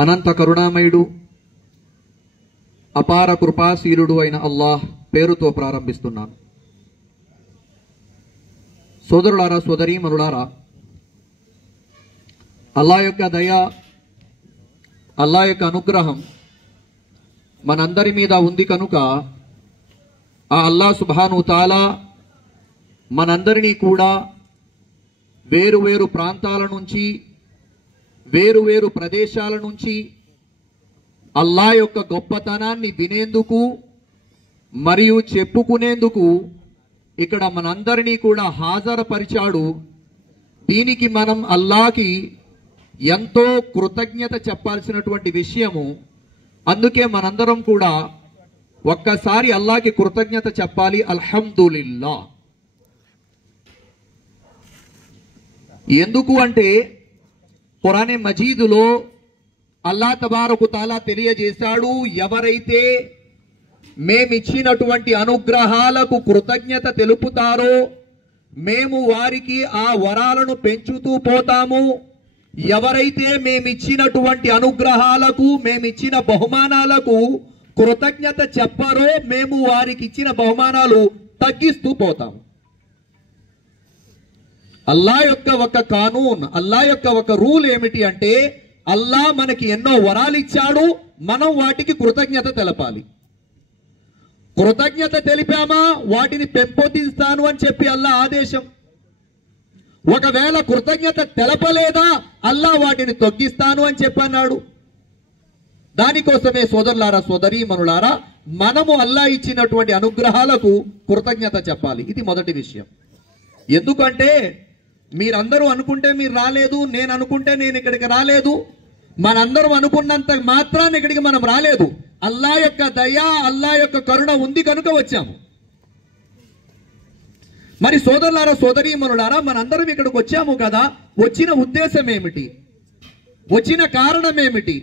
అనంత కరుణామయుడు అపార కృపాశీలుడు అయిన అల్లాహ్ పేరుతో ప్రారంభిస్తున్నాను. సోదరులారా, సోదరీమణులారా, అల్లాహ్ యొక్క దయ, అల్లాహ్ యొక్క అనుగ్రహం మనందరి మీద ఉంది కనుక ఆ అల్లాహ్ సుబ్హానహు తాలా మనందరినీ కూడా వేరు ప్రాంతాల నుంచి, వేరు ప్రదేశాల నుంచి అల్లాహ్ యొక్క గొప్పతనాన్ని వినేందుకు మరియు చెప్పుకునేందుకు ఇక్కడ మనందరినీ కూడా హాజరుపరిచాడు. దీనికి మనం అల్లాహ్కి ఎంతో కృతజ్ఞత చెప్పాల్సినటువంటి విషయము. అందుకే మనందరం కూడా ఒక్కసారి అల్లాహ్కి కృతజ్ఞత చెప్పాలి. అల్హమ్దులిల్లా. ఎందుకు అంటే ఖురాన్ మజీదులో అల్లాహ్ తబారకు తాలా తెలియజేశాడు, ఎవరైతే మేమిచ్చినటువంటి అనుగ్రహాలకు కృతజ్ఞత తెలుపుతారో మేము వారికి ఆ వరాలను పెంచుతూ పోతాము. ఎవరైతే మేమిచ్చినటువంటి అనుగ్రహాలకు, మేమిచ్చిన బహుమానాలకు కృతజ్ఞత చెప్పారో మేము వారికి ఇచ్చిన బహుమానాలు తగ్గిస్తూ పోతాము. అల్లాహ్ యొక్క ఒక కానూన్, అల్లాహ్ యొక్క ఒక రూల్ ఏమిటి అంటే, అల్లాహ్ మనకి ఎన్నో వరాలు ఇచ్చాడు, మనం వాటికి కృతజ్ఞత తెలపాలి. కృతజ్ఞత తెలిపామా వాటిని పెంపొందిస్తాను అని చెప్పి అల్లాహ్ ఆదేశం. ఒకవేళ కృతజ్ఞత తెలపలేదా అల్లాహ్ వాటిని తొగ్గిస్తాను అని చెప్పన్నాడు. దానికోసమే సోదరులారా, సోదరీమణులారా, మనము అల్లాహ్ ఇచ్చినటువంటి అనుగ్రహాలకు కృతజ్ఞత చెప్పాలి. ఇది మొదటి విషయం. ఎందుకంటే మీరందరూ అనుకుంటే మీరు రాలేదు, నేను అనుకుంటే నేను ఇక్కడికి రాలేదు. మనందరం అనుకున్నంత మాత్రాన్ని ఇక్కడికి మనం రాలేదు. అల్లాహ్ యొక్క దయ, అల్లాహ్ యొక్క కరుణ ఉంది కనుక వచ్చాము. మరి సోదరులారా, సోదరీమణులారా, మనందరం ఇక్కడికి వచ్చాము కదా, వచ్చిన ఉద్దేశం ఏమిటి, వచ్చిన కారణం ఏమిటి?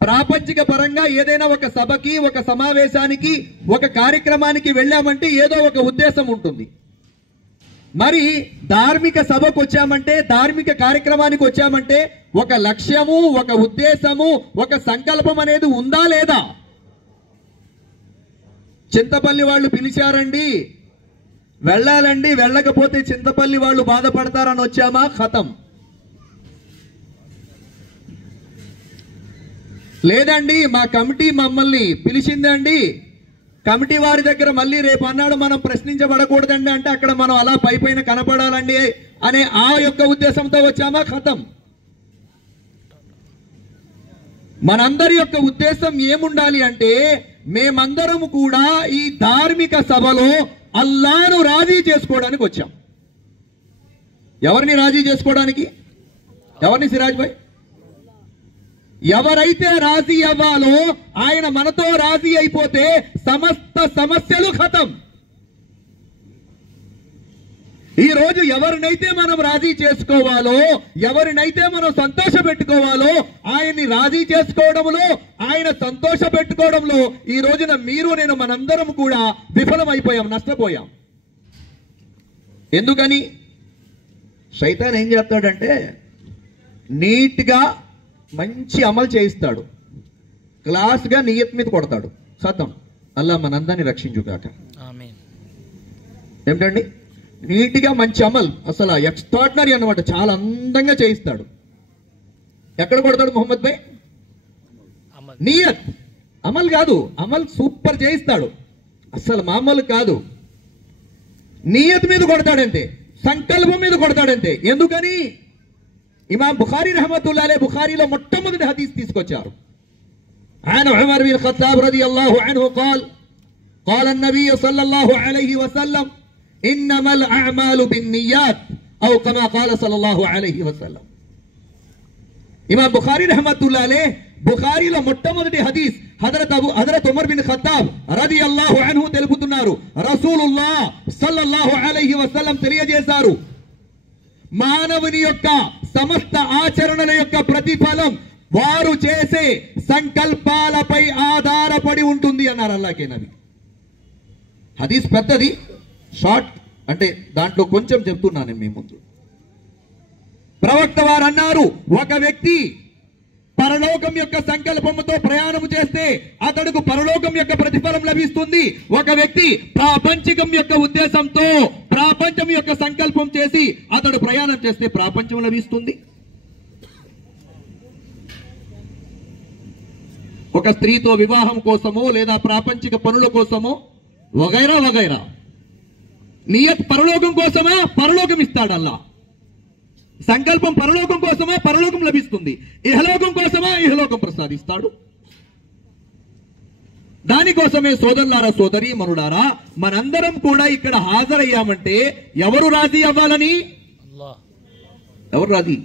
ప్రాపంచిక పరంగా ఏదైనా ఒక సభకి, ఒక సమావేశానికి, ఒక కార్యక్రమానికి వెళ్ళామంటే ఏదో ఒక ఉద్దేశం ఉంటుంది. మరి ధార్మిక సభకు వచ్చామంటే, ధార్మిక కార్యక్రమానికి వచ్చామంటే ఒక లక్ష్యము, ఒక ఉద్దేశము, ఒక సంకల్పం అనేది ఉందా లేదా? చింతపల్లి వాళ్ళు పిలిచారండి, వెళ్ళాలండి, వెళ్ళకపోతే చింతపల్లి వాళ్ళు బాధపడతారని వచ్చామా? ఖతం. లేదండి, మా కమిటీ మమ్మల్ని పిలిచిందండి, కమిటీ వారి దగ్గర మళ్ళీ రేపు అన్నాడు మనం ప్రశ్నించబడకూడదండి అంటే అక్కడ మనం అలా పైపైన కనపడాలండి అనే ఆ యొక్క ఉద్దేశంతో వచ్చామా? ఖతం. మనందరి యొక్క ఉద్దేశం ఏముండాలి అంటే, మేమందరం కూడా ఈ ధార్మిక సభలో అల్లాహ్ను రాజీ చేసుకోవడానికి వచ్చాం. ఎవరిని రాజీ చేసుకోవడానికి? ఎవరిని సిరాజ్ భాయ్? ఎవరైతే రాజీ అవ్వాలో ఆయన మనతో రాజీ అయిపోతే సమస్త సమస్యలు ఖతం. ఈ రోజు ఎవరినైతే మనం రాజీ చేసుకోవాలో, ఎవరినైతే మనం సంతోష పెట్టుకోవాలో ఆయన్ని రాజీ చేసుకోవడంలో, ఆయన సంతోష పెట్టుకోవడంలో ఈ రోజున మీరు నేను మనందరం కూడా విఫలమైపోయాం, నష్టపోయాం. ఎందుకని? శైతాన్ ఏం చేస్తాడంటే నీట్గా మంచి అమలు చేయిస్తాడు, క్లాస్గా నియత్ మీద కొడతాడు. సతం. అల్లా మనందరినీ రక్షించుగాక. ఏమిటండి? నీట్గా మంచి అమల్, అసలు ఎక్స్ట్రాడినరీ అన్నమాట, చాలా అందంగా చేయిస్తాడు. ఎక్కడ కొడతాడు మొహమ్మద్ భాయ్? నియత్, అమల్ కాదు, అమల్ సూపర్ చేయిస్తాడు, అసలు మామూలు కాదు. నియత్ మీద కొడతాడంతే, సంకల్పం మీద కొడతాడంతే. ఎందుకని? ఇమాం బుఖారీ రహమతుల్లాహి అలైహి బుఖారీలో మొట్టమొదటి హదీస్ తీసుకొచ్చారు. عن عمر بن الخطاب رضي الله عنه قال قال النبي صلى الله عليه وسلم إنما الأعمال بالنيات أو كما قال صلى الله عليه وسلم. ఇమాం బుఖారీ రహమతుల్లాహి అలైహి బుఖారీలో మొట్టమొదటి హదీస్ హజరత్ ఉమర్ బిన్ ఖత్తాబ్ రదియల్లాహు అన్హు తెలుపుతున్నారు, రసూలుల్లాహ్ సల్లల్లాహు అలైహి వసల్లం తెలియజేశారు, మానవుని యొక్క సమస్త ఆచరణల యొక్క ప్రతిఫలం వారు చేసే సంకల్పాలపై ఆధారపడి ఉంటుంది అన్నారు అల్లాహ్కే నబీ. హదీస్ పెద్దది, షార్ట్ అంటే దాంట్లో కొంచెం చెప్తున్నాను మీ ముందు. ప్రవక్త వారు అన్నారు, ఒక వ్యక్తి పరలోకం యొక్క సంకల్పముతో ప్రయాణం చేస్తే అతడుకు పరలోకం యొక్క ప్రతిఫలం లభిస్తుంది. ఒక వ్యక్తి ప్రాపంచికం యొక్క ఉద్దేశంతో ప్రాపంచం యొక్క సంకల్పం చేసి అతడు ప్రయాణం చేస్తే ప్రాపంచం లభిస్తుంది. ఒక స్త్రీతో వివాహం కోసమో లేదా ప్రాపంచిక పనుల కోసమో వగైరా వగైరా నియత్ పరలోకం కోసమా, పరలోకం ఇస్తాడు అల్లా. సంకల్పం పరలోకం కోసమా, పరలోకం లభిస్తుంది. ఇహలోకం కోసమా, ఇహలోకం ప్రసాదిస్తాడు. దానికోసమే సోదరులారా, సోదరి మనులారా, మనందరం కూడా ఇక్కడ హాజరయ్యామంటే ఎవరు రాజీ అవ్వాలని? ఎవరు రాజీ?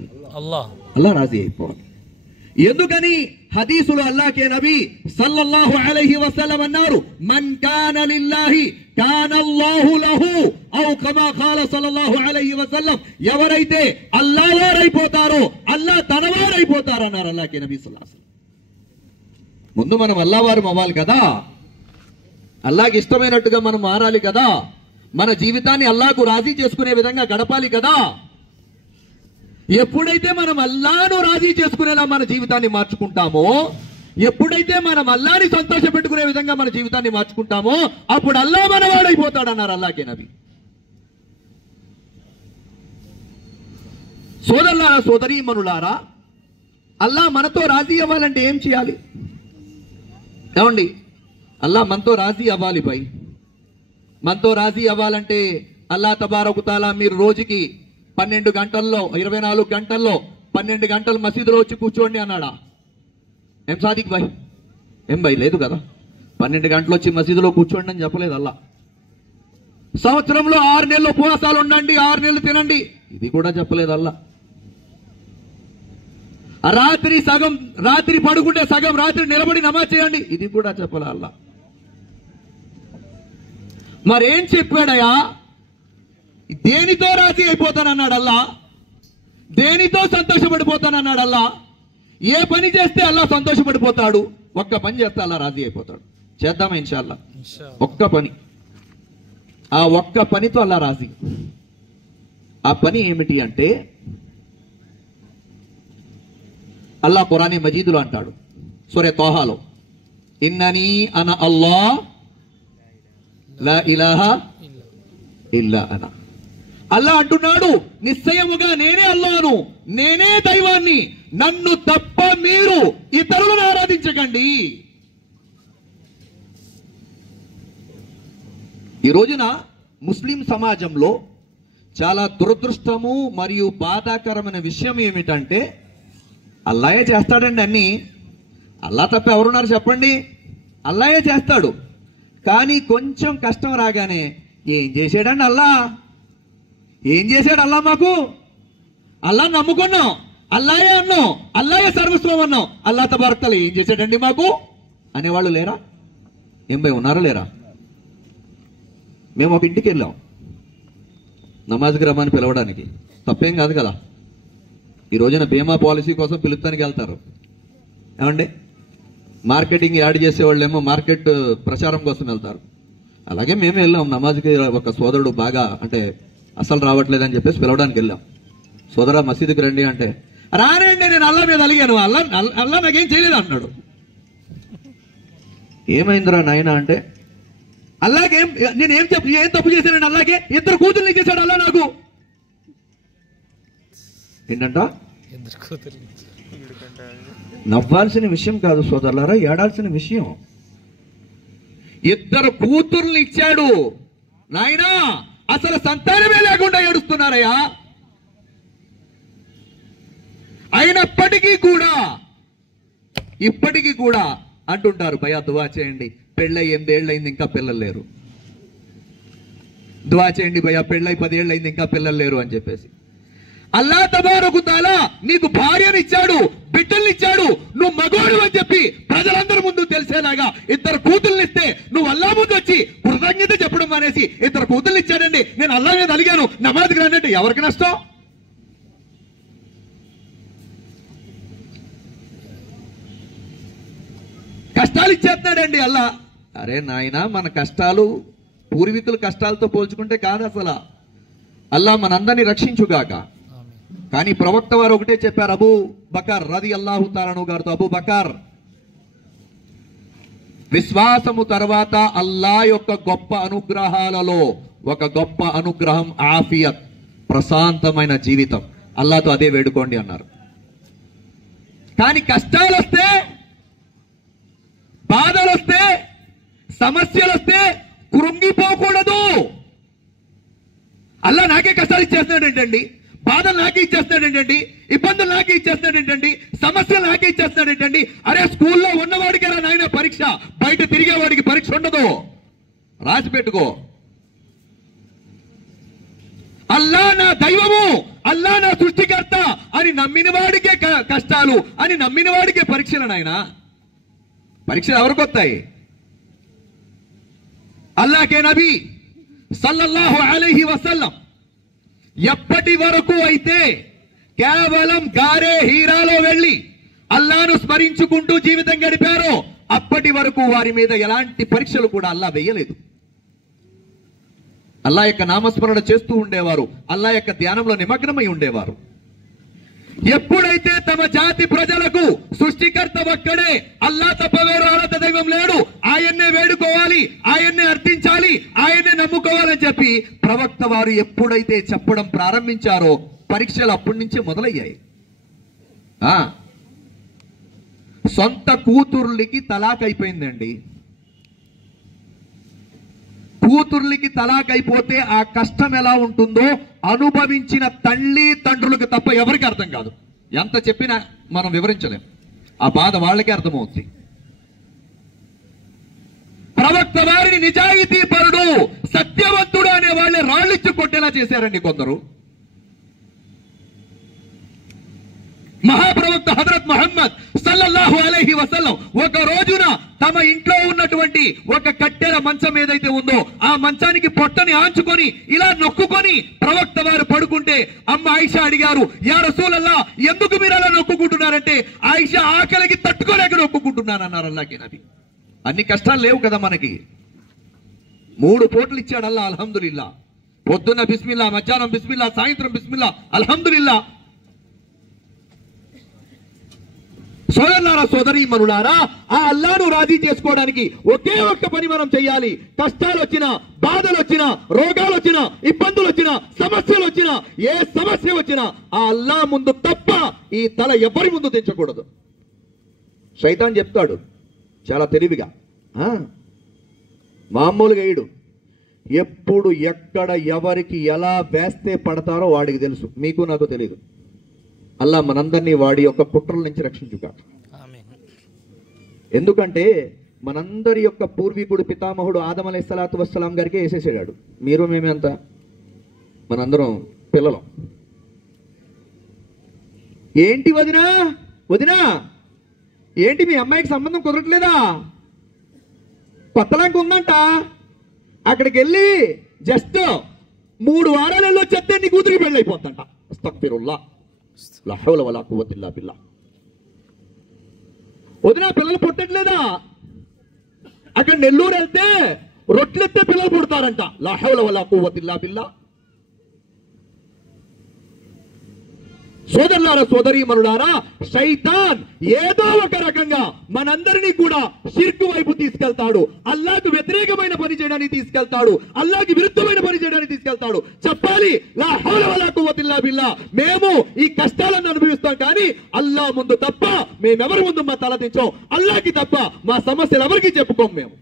అల్లా రాజీ అయిపోవాలి. ఎందుకని? హదీసులో అల్లాహ్కే నబీ సల్లల్లాహు అలైహి వసల్లం అన్నారు, మన్ కాన లిల్లాహి కానల్లాహు లహు ఔ కమా ఖాల సల్లల్లాహు అలైహి వసల్లం. ఎవరైతే అల్లా వారైపోతారో అల్లా తనవారైపోతారు అన్నారు అల్లాహ్కే నబీ సల్లల్లాహు అలైహి వసల్లం. ముందు మనం అల్లా వారు అవ్వాలి కదా, అల్లాహ్కి ఇష్టమైనట్టుగా మనం మారాలి కదా, మన జీవితాన్ని అల్లాహ్కు రాజీ చేసుకునే విధంగా గడపాలి కదా. ఎప్పుడైతే మనం అల్లాను రాజీ చేసుకునేలా మన జీవితాన్ని మార్చుకుంటామో, ఎప్పుడైతే మనం అల్లాని సంతోష పెట్టుకునే విధంగా మన జీవితాన్ని మార్చుకుంటామో అప్పుడు అల్లా మనవాడైపోతాడు అన్నారు అల్లాహ్కే నబీ. సోదరులారా, సోదరీమణులారా, అల్లా మనతో రాజీ అవ్వాలంటే ఏం చేయాలి? ఏమండి, అల్లా మనతో రాజీ అవ్వాలి భయ్. మనతో రాజీ అవ్వాలంటే అల్లా తబారకు తాలా మీరు రోజుకి 12 గంటల్లో 24 గంటల్లో 12 గంటలు మసీదులో వచ్చి కూర్చోండి అన్నాడా? ఏం సాదిక్ భాయ్? ఏం భయ్? లేదు కదా. 12 గంటలు వచ్చి మసీదులో కూర్చోండి అని చెప్పలేదు అల్లా. సంవత్సరంలో 6 నెలలు ఉపవాసాలు ఉండండి, 6 నెలలు తినండి, ఇది కూడా చెప్పలేదు అల్లా. రాత్రి పడుకుంటే సగం రాత్రి నిలబడి నమాజ్ చేయండి, ఇది కూడా చెప్పలే అల్లా. మరేం చెప్పాడయా? దేనితో రాజీ అయిపోతానన్నాడు అల్లా, దేనితో సంతోషపడిపోతానన్నాడు అల్లా. ఏ పని చేస్తే అల్లా సంతోషపడిపోతాడు? ఒక్క పని చేస్తే అల్లా రాజీ అయిపోతాడు. చేద్దామా ఇన్షాల్లా? ఒక్క పని, ఆ ఒక్క పనితో అల్లా రాజీ. ఆ పని ఏమిటి అంటే అల్లా ఖురానీ మజీదులో అంటాడు, సూరా తోహాలో, ఇన్ననీ అన అల్లాహ్ లా ఇలాహా ఇల్లా అనా. అల్లా అంటున్నాడు, నిశ్చయముగా నేనే అల్లాను, నేనే దైవాన్ని, నన్ను తప్ప మీరు ఇతరులను ఆరాధించకండి. ఈ రోజున ముస్లిం సమాజంలో చాలా దురదృష్టము మరియు బాధాకరమైన విషయం ఏమిటంటే అల్లాయే చేస్తాడండి అన్ని. అల్లా తప్ప ఎవరున్నారు చెప్పండి? అల్లాయే చేస్తాడు. కానీ కొంచెం కష్టం రాగానే ఏం చేసాడండి అల్లా, ఏం చేశాడు అల్లా మాకు? అల్లా నమ్ముకున్నాం, అల్లాయే అన్నాం, అల్లాయే సర్వస్వం అన్నాం, అల్లా తబారక్ తఆలా ఏం చేశాడండి మాకు అనేవాళ్ళు లేరా? ఏం భయ్, ఉన్నారా లేరా? మేము ఒక ఇంటికి వెళ్ళాం నమాజ్కి రమ్మని పిలవడానికి, తప్పేం కాదు కదా. ఈ రోజున బీమా పాలసీ కోసం పిలుస్తానికి వెళ్తారు. ఏమండి, మార్కెటింగ్ యాడ్ చేసేవాళ్ళేమో మార్కెట్ ప్రచారం కోసం వెళ్తారు. అలాగే మేము వెళ్ళాం నమాజ్కి. ఒక సోదరుడు బాగా అంటే అసలు రావట్లేదని చెప్పేసి పిలవడానికి వెళ్ళాం. సోదరా మసీదుకి రండి అంటే, రానండి నేను అల్లా మీద అలిగాను, అల్లా నాకేం చేయలేదు అంటున్నాడు. ఏమైందిరా నాయన అంటే, అల్లాగేం నేనేం ఏం తప్పు చేశానండి? అల్లాగే 2 కూతుర్ని చేశాడు అల్లా నాకు. ఏంటంట? నవ్వాల్సిన విషయం కాదు సోదరులారా, ఏడాల్సిన విషయం. 2 కూతుర్లు ఇచ్చాడు నాయనా, అసలు సంతానమే లేకుండా ఏడుస్తున్నారయ్యా. అయినప్పటికీ కూడా ఇప్పటికీ కూడా అంటుంటారు, భయ్యా దువా చేయండి, పెళ్ళై 8 ఏళ్ళైంది ఇంకా పిల్లలు లేరు, దువా చేయండి భయ్యా పెళ్ళై 10 ఏళ్ళైంది ఇంకా పిల్లలు లేరు అని చెప్పేసి. అల్లా తబారకు తాలా నీకు భార్యను ఇచ్చాడు, బిడ్డల్ని ఇచ్చాడు, నువ్వు మగోడు అని చెప్పి ప్రజలందరి ముందు తెలిసేలాగా 2 కూతుర్లు ఇస్తే నువ్వు అల్లా ముందు వచ్చి కృతజ్ఞత చెప్పడం అనేసి 2 కూతుర్లు ఇచ్చాడండి, నేను అల్లా మీద అలిగాను, నమాజ్కి రానంటే ఎవరికి నష్టం? కష్టాలు ఇచ్చేస్తున్నాడండి అల్లా. అరే నాయనా, మన కష్టాలు పూర్వీకుల కష్టాలతో పోల్చుకుంటే కాదు అసలు. అల్లా మనందరినీ రక్షించుగాక. కానీ ప్రవక్త వారు ఒకటే చెప్పారు, అబూ బకర్ రదియల్లాహు తఆలా అన్హు గారితో, అబూ బకర్, విశ్వాసము తర్వాత అల్లా యొక్క గొప్ప అనుగ్రహాలలో ఒక గొప్ప అనుగ్రహం ఆఫియత్, ప్రశాంతమైన జీవితం. అల్లాతో అదే వేడుకోండి అన్నారు. కానీ కష్టాలు వస్తే, బాధలు వస్తే, సమస్యలు వస్తే కృంగిపోకూడదు. అల్లా నాకే కష్టాలు ఇచ్చేస్తున్నాడేంటండి, బాధలు నాకే ఇచ్చేస్తున్నాడేంటండి, ఇబ్బందులు నాకే ఇచ్చేస్తున్నాడేంటండి, సమస్యలు నాకే ఇచ్చేస్తున్నాడేంటండి. అరే స్కూల్లో ఉన్నవాడికి రా నాయన పరీక్ష, బయట తిరిగేవాడికి పరీక్ష ఉండదు, రాసి పెట్టుకో. అల్లా నా దైవము, అల్లా నా సృష్టికర్త అని నమ్మిన వాడికే కష్టాలు, అని నమ్మిన వాడికే పరీక్షలు. నాయన పరీక్షలు ఎవరికి వస్తాయి? అల్లాకే నబీ సల్లల్లాహు అలైహి వసల్లం ఎప్పటి వరకు అయితే కేవలం గారే హీరాలో వెళ్లి అల్లాను స్మరించుకుంటూ జీవితం గడిపారో అప్పటి వరకు వారి మీద ఎలాంటి పరీక్షలు కూడా అల్లా వేయలేదు. అల్లా యొక్క నామస్మరణ చేస్తూ ఉండేవారు, అల్లా యొక్క ధ్యానంలో నిమగ్నమై ఉండేవారు. ఎప్పుడైతే తమ జాతి ప్రజలకు సృష్టికర్త ఒక్కడే, అల్లా తప్ప వేరు ఆరాధ్య దైవం లేడు, ఆయన్నే వేడుకోవాలి, ఆయన్నే అర్థించాలి, ఆయన్నే నమ్ముకోవాలని చెప్పి ప్రవక్త వారు ఎప్పుడైతే చెప్పడం ప్రారంభించారో పరీక్షలు అప్పటి నుంచే మొదలయ్యాయి. సొంత కూతుర్లకి తలాక్ అయిపోయిందండి. కూతుర్లకి తలాక్ అయిపోతే ఆ కష్టం ఎలా ఉంటుందో అనుభవించిన తల్లి తండ్రులకు తప్ప ఎవరికి అర్థం కాదు. ఎంత చెప్పినా మనం వివరించలేం, ఆ బాధ వాళ్ళకే అర్థమవుతుంది. ప్రవక్త వారిని నిజాయితీ పరుడు, సత్యవంతుడు అనే వాళ్ళే రాళ్ళిచ్చి కొట్టేలా చేశారండి కొందరు. మహాప్రవక్త హజరత్ ముహమ్మద్ సల్లల్లాహు అలైహి వసల్లం ఒక రోజున తమ ఇంట్లో ఉన్నటువంటి ఒక కట్టెల మంచం ఏదైతే ఉందో ఆ మంచానికి పొట్టని ఆంచుకొని ఇలా నొక్కుకొని ప్రవక్త వారు పడుకుంటే అమ్మ ఆయిషా అడిగారు, యా రసూలల్లాహ్, ఎందుకు మీరు అలా నొక్కుకుంటున్నారంటే, ఆయిషా ఆకలికి తట్టుకోలేక నొక్కుకుంటున్నానన్నారు. అల్లాహ్కి నబీ, అన్ని కష్టాలు లేవు కదా మనకి, 3 పూటలు ఇచ్చాడు అల్లా, అల్హమ్దులిల్లా. పొద్దున్న బిస్మిల్లా, మధ్యాహ్నం బిస్మిల్లా, సాయంత్రం బిస్మిల్లా, అల్హమ్దులిల్లా. సోదరులారా, సోదరీమణులారా, ఆ అల్లాను రాజీ చేసుకోవడానికి ఒకే ఒక్క పని మనం చేయాలి. కష్టాలు వచ్చినా, బాధలు వచ్చినా, రోగాలు వచ్చినా, ఇబ్బందులు వచ్చినా, సమస్యలు వచ్చినా, ఏ సమస్య వచ్చినా ఆ అల్లా ముందు తప్ప ఈ తల ఎవరి ముందు తెచ్చకూడదు. శైతాన్ చెప్తాడు చాలా తెలివిగా, మామూలుగా వేయడు. ఎప్పుడు ఎక్కడ ఎవరికి ఎలా వేస్తే పడతారో వాడికి తెలుసు, మీకు నాకు తెలియదు. అల్లా మనందరినీ వాడి యొక్క కుట్రల నుంచి రక్షించుగాక. ఎందుకంటే మనందరి యొక్క పూర్వీకుడు పితామహుడు ఆదం అలైహిస్సలాతు వస్సలాం గారికి వేసేసాడు. మీరు మేమెంత, మనందరం పిల్లలం. ఏంటి వదినా, వదినా ఏంటి మీ అమ్మాయికి సంబంధం కుదరట్లేదా? కొత్తలాంక ఉందంట, అక్కడికి వెళ్ళి జస్ట్ 3 వారాలు వెళ్ళొచ్చేస్తే నీ కూతురికి పెళ్ళి అయిపోతుందంట. అస్తగ్ఫిరుల్లాహ్, లా హౌల వలా కువ్వత ఇల్లా బిల్లాహ్. వదినా పిల్లలు పుట్టట్లేదా? అక్కడ నెల్లూరు వెళ్తే రొట్టెలెత్తే పిల్లలు పుడతారంట. లా హౌల వలా కువ్వత ఇల్లా బిల్లాహ్. సోదరులారా, సోదరీమణులారా, శైతాన్ ఏదో ఒక రకంగా మనందరినీ కూడా షిర్కు వైపు తీసుకెళ్తాడు, అల్లాహ్కు వ్యతిరేకమైన పని చేయడానికి తీసుకెళ్తాడు, అల్లాహ్కి విరుద్ధమైన పని చేయడానికి తీసుకెళ్తాడు. చెప్పాలి, లా హౌల వలా కువ్వత ఇల్లా బిల్లాహ్. మేము ఈ కష్టాలను అనుభవిస్తాం, కానీ అల్లాహ్ ముందు తప్ప మేమెవరి ముందు మా తల దించాం, అల్లాహ్కి తప్ప మా సమస్యలు ఎవరికి చెప్పుకోం మేము.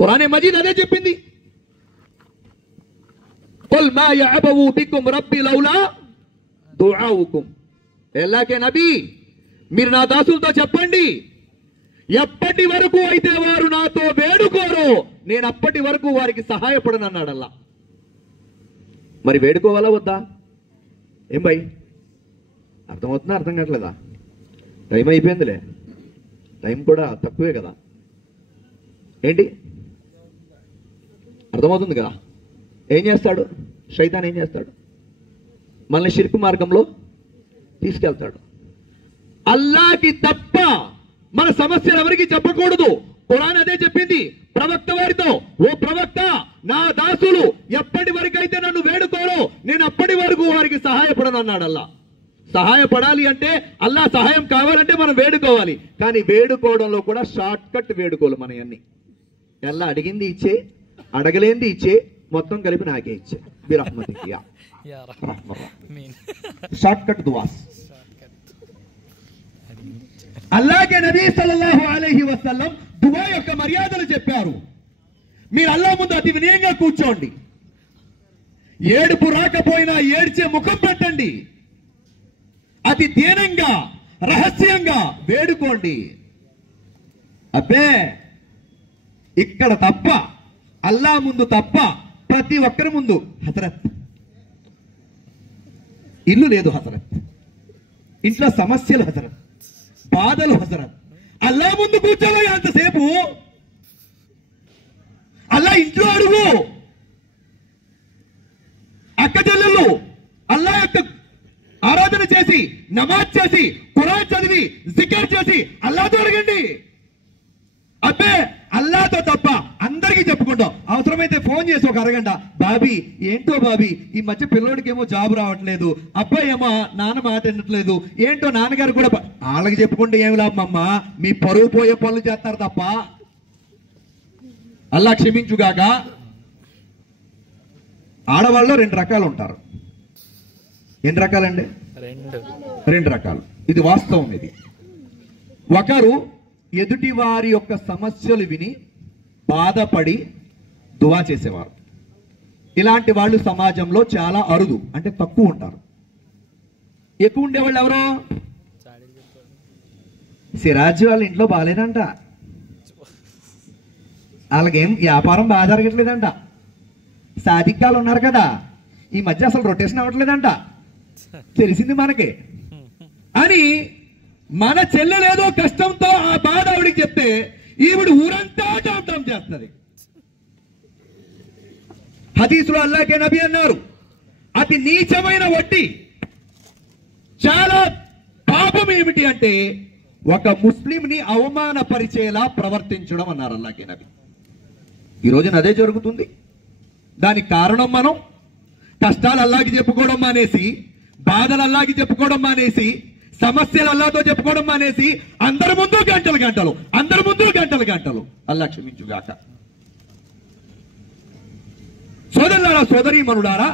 ఖురానే మజీద్ అదే చెప్పింది. قل ما يعبأ بكم ربي لولا دعاؤكم. ఎల్లాకే నబీ, మీరు నా దాసులతో చెప్పండి, ఎప్పటి వరకు అయితే వారు నాతో వేడుకోరో నేను అప్పటి వరకు వారికి సహాయపడను అన్నాడల్లా. మరి వేడుకోవాలా వద్దా? ఏం భయ్, అర్థమవుతుందా, అర్థం కావట్లేదా? టైం అయిపోయిందిలే, టైం కూడా తక్కువే కదా. ఏంటి అర్థమవుతుంది కదా? ఏం చేస్తాడు శైతాన్? ఏం చేస్తాడు? మనల్ని షిర్కు మార్గంలో తీసుకెళ్తాడు. అల్లాహ్కి తప్ప మన సమస్యలు ఎవరికి చెప్పకూడదు. ఖురాన్ అదే చెప్పింది ప్రవక్త వారితో, ఓ ప్రవక్త నా దాసులు ఎప్పటి వరకు అయితే నన్ను వేడుకోరో నేను అప్పటి వరకు వారికి సహాయపడను అన్నాడు అల్లా. సహాయపడాలి అంటే అల్లా సహాయం కావాలంటే మనం వేడుకోవాలి. కానీ వేడుకోవడంలో కూడా షార్ట్ కట్ వేడుకోవాలి. మన అన్ని అల్లా అడిగింది ఇచ్చే, అడగలేంది ఇచ్చే, మొత్తం కలిపి నాకే ఇచ్చే. షార్ట్ కట్ దువాస్. అల్లాహ్ నబీ సల్లల్లాహు అలైహి వసల్లం దువా యొక్క మర్యాదలు చెప్పారు. మీరు అల్లాహ్ ముందు అతి వినయంగా కూర్చోండి. ఏడుపు రాకపోయినా ఏడ్చే ముఖం పెట్టండి. అతి దీనంగా రహస్యంగా వేడుకోండి. అబ్బే ఇక్కడ తప్ప, అల్లాహ్ ముందు తప్ప ప్రతి ఒక్కరి ముందు హజరత్. ఇల్లు లేదు హజరత్, ఇంట్లో సమస్యలు హజరత్, బాధలు హజరత్. అల్లాహ్ ముందు కూర్చోవయ్యా అంతసేపు. అల్లాహ్ ఇంట్లో అడుగు. అక్క చెల్లెళ్ళు అల్లాహ్ యొక్క ఆరాధన చేసి, నమాజ్ చేసి, ఖురాన్ చదివి, జికర్ చేసి అల్లాహ్తో అడగండి. అబ్బే అల్లాహ్తో తప్ప అందరికీ చెప్పుకుంటాం. అవసరమైతే ఫోన్ చేసి ఒక అరగంట, బాబీ ఏంటో బాబీ ఈ మధ్య పిల్లోడికి ఏమో జాబ్ రావట్లేదు, అబ్బాయి ఏమో నాన్న మాట వినట్లేదు, ఏంటో నాన్నగారు కూడా. వాళ్ళకి చెప్పుకుంటే ఏమి లాభం అమ్మా, మీ పరువు పోయే పనులు చేస్తారు తప్ప. అల్లాహ్ క్షమించుగాక. ఆడవాళ్ళు 2 రకాలు ఉంటారు. ఎన్ని రకాలండి? 2 రకాలు. ఇది వాస్తవం. ఇది ఒకరు ఎదుటి వారి యొక్క సమస్యలు విని బాధపడి దువా చేసేవారు. ఇలాంటి వాళ్ళు సమాజంలో చాలా అరుదు, అంటే తక్కువ ఉంటారు. ఎక్కువ ఉండేవాళ్ళు ఎవరో, సిరాజ్ వాళ్ళ ఇంట్లో బాగాలేదంట, వాళ్ళకేం వ్యాపారం బాగా జరగట్లేదంట, సాధికాలు ఉన్నారు కదా ఈ మధ్య అసలు రొటేషన్ అవ్వట్లేదంట, తెలిసింది మనకి అని మన చెల్లెలేదో కష్టంతో ఆ బాధ ఆవిడికి చెప్తే ఈవిడ ఊరంతా టామ్ చేస్తుంది. హదీసులో అల్లాహ్ నబీ అన్నారు, అతి నీచమైన వడ్డీ, చాలా పాపం ఏమిటి అంటే ఒక ముస్లింని అవమానపరిచేలా ప్రవర్తించడం అన్నారు అల్లాహ్ నబీ. ఈ రోజున అదే జరుగుతుంది. దానికి కారణం మనం కష్టాలు అల్లాహ్కి చెప్పుకోవడం మానేసి, బాధలు అల్లాహ్కి చెప్పుకోవడం మానేసి, సమస్యలు అల్లాహ్తో చెప్పుకోవడం మానేసి అందరి ముందు గంటలు గంటలు, అందరి ముందు గంటలు గంటలు. అల్లాహ్ క్షమించుగాక. సోదరులారా, సోదరీమణులారా,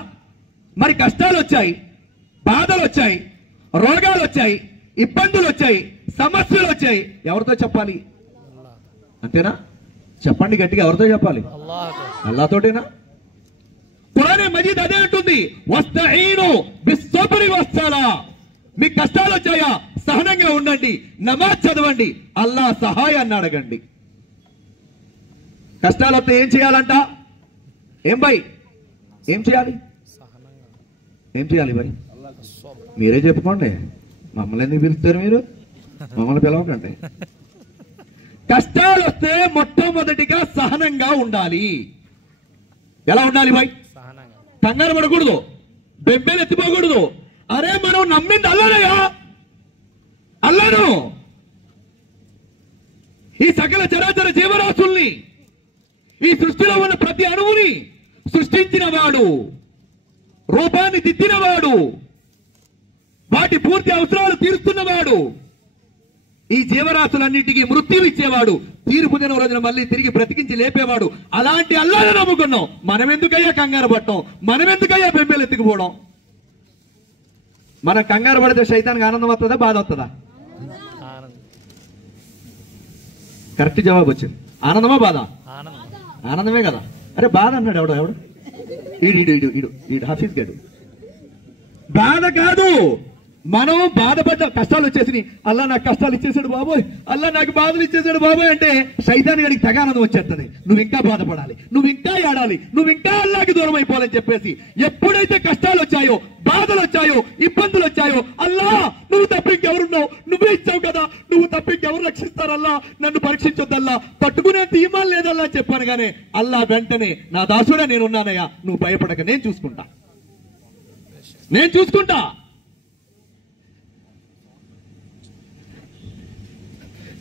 మరి కష్టాలు వచ్చాయి, బాధలు వచ్చాయి, రోగాలు వచ్చాయి, ఇబ్బందులు వచ్చాయి, సమస్యలు వచ్చాయి, ఎవరితో చెప్పాలి? అంతేనా? చెప్పండి గట్టిగా, ఎవరితో చెప్పాలి? అల్లాహ్తోటేనా? ఖురాన్ మజీద్ అదే అంటుంది, వస్తఈను బిస్సబ్రి వస్సలా. మీకు కష్టాలు వచ్చాయా, సహనంగా ఉండండి, నమాజ్ చదవండి, అల్లాహ్ సహాయాన్ని అడగండి. కష్టాలు వస్తే ఏం చేయాలంట? ఏం భయ్, ఏం చేయాలి? ఏం చేయాలి భయ్? మీరే చెప్పుకోండి, మమ్మల్ని ఎందుకు పిలుస్తారు మీరు? మమ్మల్ని పిలవకండి. కష్టాలు వస్తే మొట్టమొదటిగా సహనంగా ఉండాలి. ఎలా ఉండాలి భయ్? కంగారు పడకూడదు, బెంబేలు ఎత్తిపోకూడదు. అరే మనం నమ్మింది అల్లాహ్నయ్యా, అల్లాహ్ను, ఈ సకల చరాచర జీవరాశుల్ని, ఈ సృష్టిలో ఉన్న ప్రతి అణువుని సృష్టించిన వాడు, రూపాన్ని దిద్దినవాడు, వాటి పూర్తి అవసరాలు తీరుస్తున్నవాడు, ఈ జీవరాశులన్నింటికి మృత్యు ఇచ్చేవాడు, తీర్పు దిన రోజున మళ్ళీ తిరిగి బ్రతికించి లేపేవాడు. అలాంటి అల్లాహ్ను నమ్ముకున్నాం. మనం ఎందుకయ్యా కంగారు పడటం? మనం ఎందుకయ్యా బెంబేలు ఎత్తుకుపోవడం? మనం కంగారు పడితే శైతానికి ఆనందం వస్తుందా, బాధ వస్తుందా? కరెక్ట్ జవాబు వచ్చింది. ఆనందమా బాధ? ఆనందమే కదా. అరే బాధ అన్నాడు ఎవడు? ఈడు హఫీజ్ గడు. బాధ కాదు. మనం బాధపడ్డ, కష్టాలు వచ్చేసి అల్లా నాకు కష్టాలు ఇచ్చేసాడు బాబోయ్, అల్లా నాకు బాధలు ఇచ్చేసాడు బాబోయ్ అంటే శైతాన్ గడికి తెగ ఆనందం వచ్చేస్తుంది. నువ్వు ఇంకా బాధపడాలి, నువ్వు ఇంకా ఏడాలి, నువ్వు ఇంకా అల్లాకి దూరం అయిపోవాలని చెప్పేసి ఎప్పుడైతే కష్టాలు వచ్చాయో, బాధలు వచ్చాయో, ఇబ్బందులు వచ్చాయో, అల్లా నువ్వు తప్ప ఇంకెవరున్నావు, నువ్వే ఇచ్చావు కదా, నువ్వు తప్ప ఇంకెవరు రక్షిస్తారల్లా, నన్ను పరీక్షించొద్దల్లా, తట్టుకునే తీమాలు లేదల్లా చెప్పాను. కానీ అల్లా వెంటనే నా దాసుడా నేనున్నానయ్యా, నువ్వు భయపడక, నేను చూసుకుంటా, నేను చూసుకుంటా.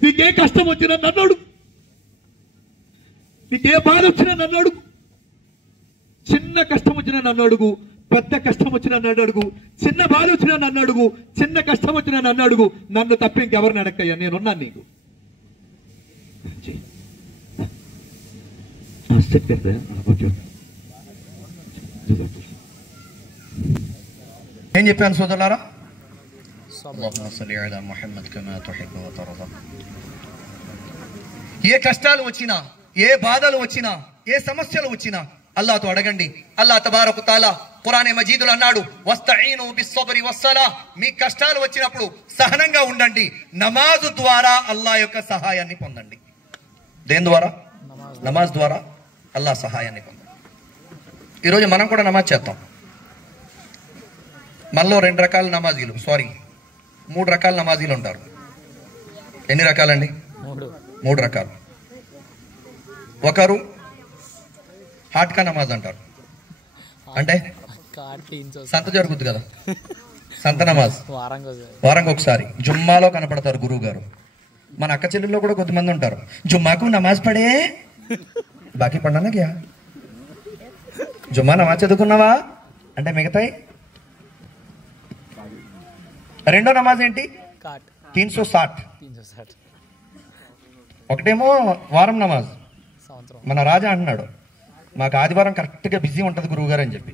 నీకే కష్టం వచ్చినా నన్ను అడుగు, నీకే బాధ వచ్చినా నన్ను అడుగు, చిన్న కష్టం వచ్చినా నన్ను అడుగు, పెద్ద కష్టం వచ్చినా నన్ను అడుగు, చిన్న బాధ వచ్చినా నన్ను అడుగు, చిన్న కష్టం వచ్చినా నన్ను అడుగు, నన్ను తప్ప ఇంకెవరిని అడక్కయ్యా, నేనున్నాను నీకు. ఏం చెప్పాను సోదరులారా? ఏ కష్టాలు వచ్చినా, ఏ బాధలు వచ్చినా, ఏ సమస్యలు వచ్చినా అల్లాహ్తో అడగండి. అల్లాహ్ తబారక తఆలా ఖురాన్ మజీదులో అన్నాడు, వస్తఈను బిస్సబ్రి వస్సలా. మీ కష్టాలు వచ్చినప్పుడు సహనంగా ఉండండి, నమాజు ద్వారా అల్లాహ్ యొక్క సహాయాన్ని పొందండి. దేని ద్వారా? నమాజ్ ద్వారా అల్లాహ్ సహాయాన్ని పొందండి. ఈరోజు మనం కూడా నమాజ్ చేస్తాం. మనలో 2 రకాల నమాజీలు, 3 రకాల నమాజీలు ఉంటారు. ఎన్ని రకాలండి? 3 రకాలు. ఒకరు హాట్కా నమాజ్ అంటారు, అంటే సంత జరుగుద్ది కదా, సంత నమాజ్ వారంకి ఒకసారి జుమ్మాలో కనపడతారు గురువు గారు. మన అక్క చెల్లెల్లో కూడా కొద్దిమంది ఉంటారు, జుమ్మాకు నమాజ్ పడే బాకీ పడ్డానా క్యా, జుమ్మా నమాజ్ చదువుకున్నావా అంటే మిగతాయి. రెండో నమాజ్ ఏంటి? 360. ఒకటేమో వారం నమాజ్. మన రాజా అంటున్నాడు, మాకు ఆదివారం కరెక్ట్గా బిజీ ఉంటుంది గురువు గారు అని చెప్పి.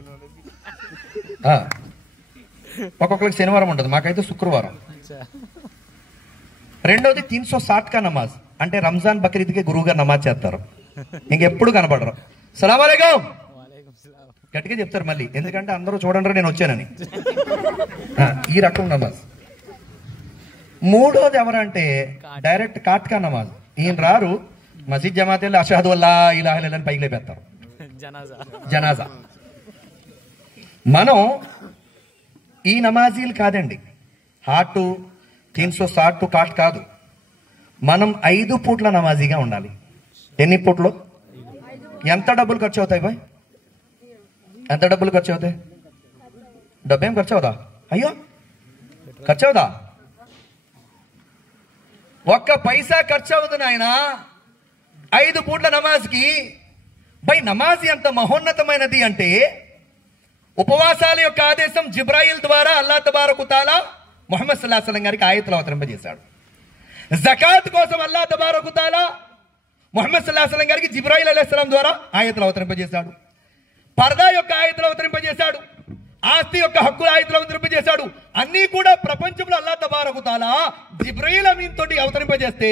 ఒక్కొక్కరికి శనివారం ఉంటుంది, మాకైతే శుక్రవారం. రెండోది 360 నమాజ్, అంటే రంజాన్ బక్రీద్కి గురువు గారు నమాజ్ చేస్తారు, ఇంకెప్పుడు కనపడరు. సలాం అలైకుం గట్టిగా చెప్తారు మళ్ళీ, ఎందుకంటే అందరూ చూడండి నేను వచ్చానని. ఈ రకం నమాజ్. మూడోది ఎవరంటే డైరెక్ట్ కాట్కా నమాజ్. ఈయన రారు, మసీద్ జమాత్ వెళ్ళి అషహదు అల్లా ఇలాహ ఇల్లల్లాహ్ అని పైకి లేపేస్తారు, జనాజా. మనం ఈ నమాజీలు కాదండి, హార్ట్ 360 కాట్ కాదు. మనం 5 పూట్ల నమాజీగా ఉండాలి. ఎన్ని పూట్లు? ఎంత డబ్బులు ఖర్చు అవుతాయి బాయ్? ఎంత డబ్బులు ఖర్చు అవుతాయి? డబ్బేం ఖర్చు అవుదా? అయ్యో ఖర్చు అవుదా? ఒక్క పైసా ఖర్చు అవుతుంది ఆయన 5 పూట్ల నమాజ్కి. బై నమాజ్ ఎంత మహోన్నతమైనది అంటే, ఉపవాసాల యొక్క ఆదేశం జిబ్రాయిల్ ద్వారా అల్లాహ్ తబారక తఆలా ముహమ్మద్ సల్లల్లాహు అలైహి వసల్లం గారికి ఆయతులు అవతరింపజేశాడు. జకాత్ కోసం అల్లాహ్ తబారక తఆలా ముహమ్మద్ సల్లల్లాహు అలైహి వసల్లం గారికి జిబ్రాయిల్ అలైహిస్సలాం ద్వారా ఆయతులు అవతరింపజేశాడు. పర్దా యొక్క ఆయతులు అవతరింపజేశాడు. ఆస్తి యొక్క హక్కుల ఆయతులు అవతరింపజేశాడు. అన్నీ కూడా ప్రపంచంలో అల్లాహ్ తబారక తఆలా జిబ్రాయిల్ అమీన్ తోటి అవతరింపజేస్తే,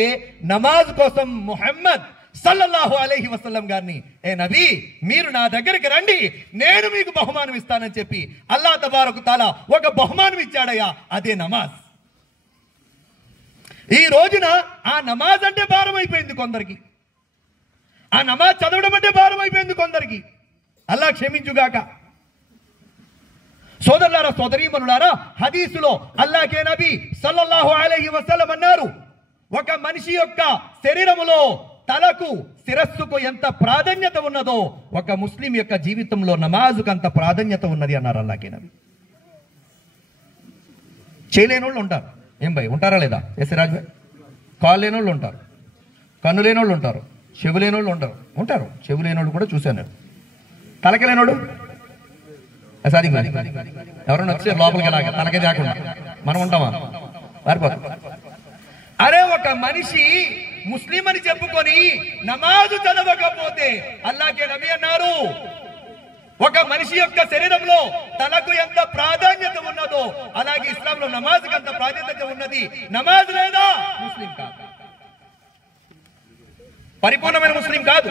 నమాజ్ కోసం ముహమ్మద్ సల్లల్లాహు అలైహి వసల్లం గారిని, ఏ నబీ మీరు నా దగ్గరికి రండి, నేను మీకు బహుమానం ఇస్తానని చెప్పి అల్లాహ్ తబారక తఆలా ఒక బహుమానం ఇచ్చాడయ్యా, అదే నమాజ్. ఈ రోజున ఆ నమాజ్ అంటే భారం అయిపోయింది కొందరికి, ఆ నమాజ్ చదవడం అంటే భారం అయిపోయింది కొందరికి. అల్లాహ్ క్షమించుగాక. సోదరులారా, సోదరీమణులారా, హదీసులో అల్లాహ్కే నబీ సల్లల్లాహు అలైహి వసల్లం అన్నారు, ఒక మనిషి యొక్క శరీరములో తలకు శిరస్సుకు ఎంత ప్రాధాన్యత ఉన్నదో, ఒక ముస్లిం యొక్క జీవితంలో నమాజుకు అంత ప్రాధాన్యత ఉన్నది అన్నారు అల్లాహ్కే నబీ. చేయలేని వాళ్ళు ఉంటారు, ఏం భయ్ ఉంటారా లేదా? ఎస్ రాజు భాయ్. కాళ్ళు లేని వాళ్ళు ఉంటారు, కన్ను లేని వాళ్ళు ఉంటారు, చెవు లేని వాళ్ళు ఉంటారు. చెవు లేని వాళ్ళు కూడా చూశాను. తలకి లేనోడు సాది ఎవరన్నా వచ్చి లోపలికి లాగా తలకే దాకుండా మనం ఉంటామా? పారిపోతాం. అరే ఒక మనిషి ముస్లిం అని చెప్పుకొని నమాజు చదవకపోతే అల్లాహ్కే నబీ అన్నారు, ఒక మనిషి యొక్క శరీరంలో తలకు ఎంత ప్రాధాన్యత ఉన్నదో అలాగే ఇస్లాంలో నమాజ్కి అంత ప్రాధాన్యత ఉన్నది. నమాజ్ లేదా ముస్లిం కాదు, పరిపూర్ణమైన ముస్లిం కాదు.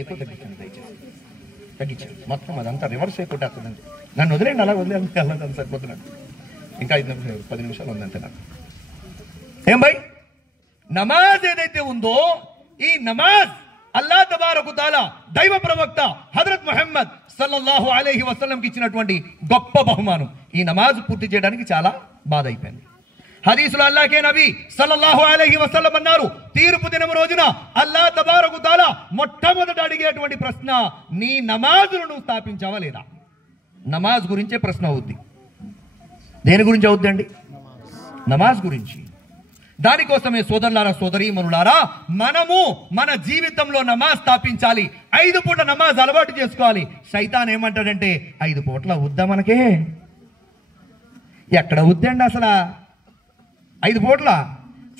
ఎక్కువ తగ్గించండి దయచేసి, తగ్గించండి. మొత్తం అదంతా రివర్స్ అయిపోతుందండి. నన్ను వదిలేండి, అలా వదిలేండి, అలా సరిపోతున్నాను. ఇంకా 5 నిమిషాలు 10 నిమిషాలు ఉందంటే నాకు ఏం భయ్. నమాజ్ ఏదైతే ఉందో, ఈ నమాజ్ అల్లాహ్ తబారక తఆలా దైవ ప్రవక్త హజరత్ ముహమ్మద్ సల్లల్లాహు అలైహి వసల్లంకి ఇచ్చినటువంటి గొప్ప బహుమానం. ఈ నమాజ్ పూర్తి చేయడానికి చాలా బాధ అయిపోయింది. హదీసులో అల్లాహ్కే నబీ సల్లల్లాహు అలైహి వసల్లం అన్నారు, తీర్పు దినం రోజున అల్లాహ్ తబారక తఆలా మొట్టమొదట అడిగేటువంటి ప్రశ్న, నీ నమాజును నువ్వు స్థాపించావా లేదా? నమాజ్ గురించే ప్రశ్న అవుద్ది. దేని గురించి అవుద్దండి? నమాజ్ గురించి. దానికోసమే సోదరులారా సోదరీమణులారా మనము మన జీవితంలో నమాజ్ స్థాపించాలి. 5 పూట్ల నమాజ్ అలవాటు చేసుకోవాలి. శైతాన్ ఏమంటాడంటే 5 పూట్ల వద్దా మనకే, ఎక్కడ వద్దండి అసలు 5 పూట్ల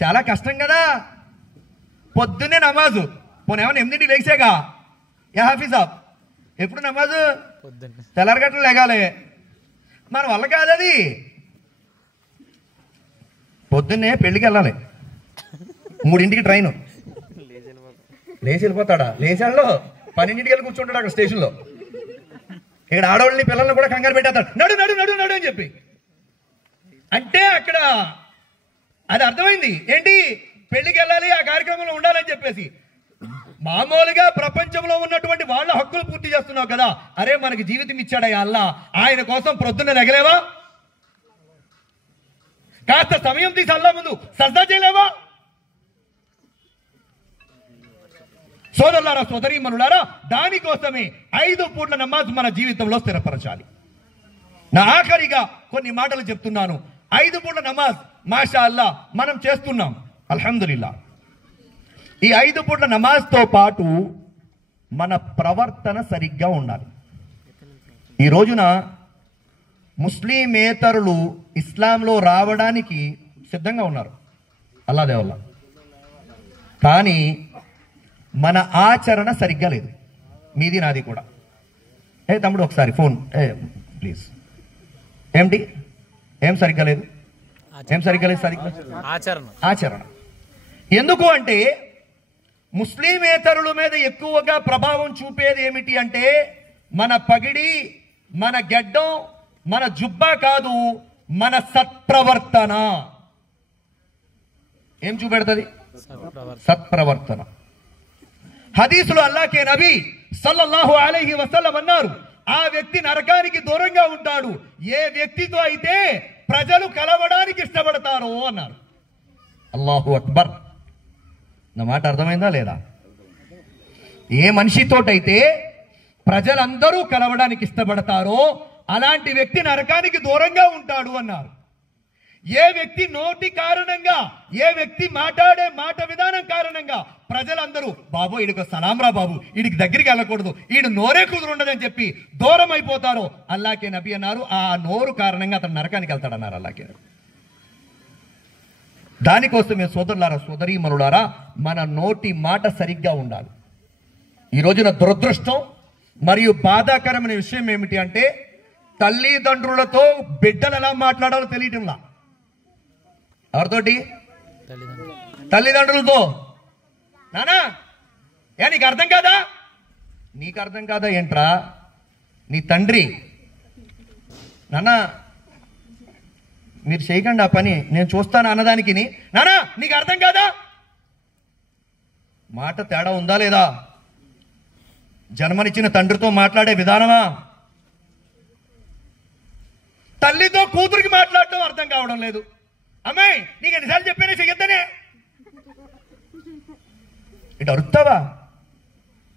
చాలా కష్టం కదా. పొద్దున్నే నమాజు పోనేమన్నా 8ంటికి లేచాగా యా హాఫీజాబ్ ఎప్పుడు నమాజు తెల్లారగట్లు లేగాలి, మన వల్ల కాదు అది. పొద్దున్నే పెళ్లికి వెళ్ళాలి, 3ంటికి ట్రైను, లేచి వెళ్ళిపోతాడా, లేచాళ్ళు 12ంటికి వెళ్ళి కూర్చుంటాడు అక్కడ స్టేషన్లో. ఇక్కడ ఆడవాళ్ళని పిల్లల్ని కూడా కంగారు పెట్టేస్తాడు, నడు నడు నడు నడు అని చెప్పి. అంటే అక్కడ అది అర్థమైంది ఏంటి, పెళ్లికి వెళ్ళాలి, ఆ కార్యక్రమంలో ఉండాలని చెప్పేసి. మామూలుగా ప్రపంచంలో ఉన్నటువంటి వాళ్ళ హక్కులు పూర్తి చేస్తున్నావు కదా. అరే మనకి జీవితం ఇచ్చాడా అల్లా, ఆయన కోసం ప్రొద్దున్న లెగలేవా, కాస్త సమయం తీసి అల్లా ముందు సజ్దా చేయలేవా? సోదరులారా సోదరీమణులారా, దానికోసమే 5 పూట్ల నమాజ్ మన జీవితంలో స్థిరపరచాలి. నా ఆఖరిగా కొన్ని మాటలు చెప్తున్నాను. 5 పూట్ల నమాజ్ మాషా అల్లా మనం చేస్తున్నాం, అల్హమ్దులిల్లా. ఈ 5 పూట్ల నమాజ్తో పాటు మన ప్రవర్తన సరిగ్గా ఉండాలి. ఈ రోజున ముస్లిమేతరులు ఇస్లాంలో రావడానికి సిద్ధంగా ఉన్నారు అల్లా దేవల్లా, కానీ మన ఆచరణ సరిగ్గా లేదు. మీది నాది కూడా. తమ్ముడు ఒకసారి ఫోన్ ప్లీజ్. ఏమిటి ఏం సరిగ్గా లేదు, ఏం సరిగ్గా లేదు, సరిగ్గా ఆచరణ. ఎందుకు అంటే ముస్లిమేతరుల మీద ఎక్కువగా ప్రభావం చూపేది ఏమిటి అంటే మన పగిడి, మన గెడ్డం, మన జుబ్బా కాదు, మన సత్ప్రవర్తన. ఏం చూపెడుతుంది? సత్ప్రవర్తన. హదీసులో అల్లాహ్కే నబీ సల్లల్లాహు అలైహి వసల్లం అన్నారు, ఆ వ్యక్తి నరకానికి దూరంగా ఉంటాడు ఏ వ్యక్తితో అయితే ప్రజలు కలవడానికి ఇష్టపడతారో అన్నారు. అల్లాహు అక్బర్. నా మాట అర్థమైందా లేదా? ఏ మనిషితోటైతే ప్రజలందరూ కలవడానికి ఇష్టపడతారో అలాంటి వ్యక్తి నరకానికి దూరంగా ఉంటాడు అన్నారు. ఏ వ్యక్తి నోటి కారణంగా, ఏ వ్యక్తి మాట్లాడే మాట విధానం కారణంగా ప్రజలందరూ బాబు ఈడికి సలాం రా బాబు, ఈడికి దగ్గరికి వెళ్ళకూడదు, ఈడు నోరే కుదురుండదని చెప్పి దూరం అయిపోతారో అల్లాహ్కే నబీ అన్నారు, ఆ నోరు కారణంగా అతను నరకానికి వెళ్తాడన్నారు అల్లాహ్కే. దానికోసమే సోదరులారా సోదరీమణులారా మన నోటి మాట సరిగ్గా ఉండాలి. ఈ రోజున దురదృష్టం మరియు బాధాకరమైన విషయం ఏమిటి అంటే తల్లిదండ్రులతో బిడ్డలు ఎలా మాట్లాడాలో తెలియటంలా. ఎవరితోటి? తల్లిదండ్రులతో. నానా నీకు అర్థం కాదా? నీకు అర్థం కాదా ఏంట్రా, నీ తండ్రి నానా మీరు చేయకండి ఆ పని, నేను చూస్తాను అన్నదానికి నానా నీకు అర్థం కాదా? మాట తేడా ఉందా లేదా? జన్మనిచ్చిన తండ్రితో మాట్లాడే విధానమా? తల్లితో కూతురికి మాట్లాడటం అర్థం కావడం లేదు. అమ్మాయి నీకు ఎన్నిసార్లు చెప్పానే చెయ్యొద్దనే, ఇటు అరుస్తావా?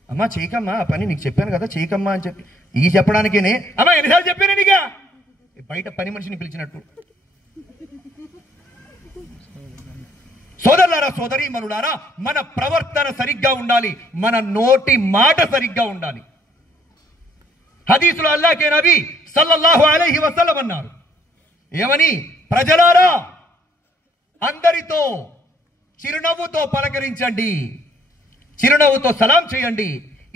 అమ్మా చేయకమ్మా ఆ పని, నీకు చెప్పాను కదా చేయకమ్మా అని చెప్పి ఈ చెప్పడానికేనే అమ్మా ఎన్నిసార్లు చెప్పానే నీగా, బయట పని మనిషిని పిలిచినట్టు. సోదరులారా సోదరీమణులారా మన ప్రవర్తన సరిగ్గా ఉండాలి, మన నోటి మాట సరిగ్గా ఉండాలి. హదీసులో అల్లాహ్కే నబీ సల్లల్లాహు అలైహి వసల్లం అన్నారు ఏమని, ప్రజలారా అందరితో చిరునవ్వుతో పలకరించండి, చిరునవ్వుతో సలాం చేయండి,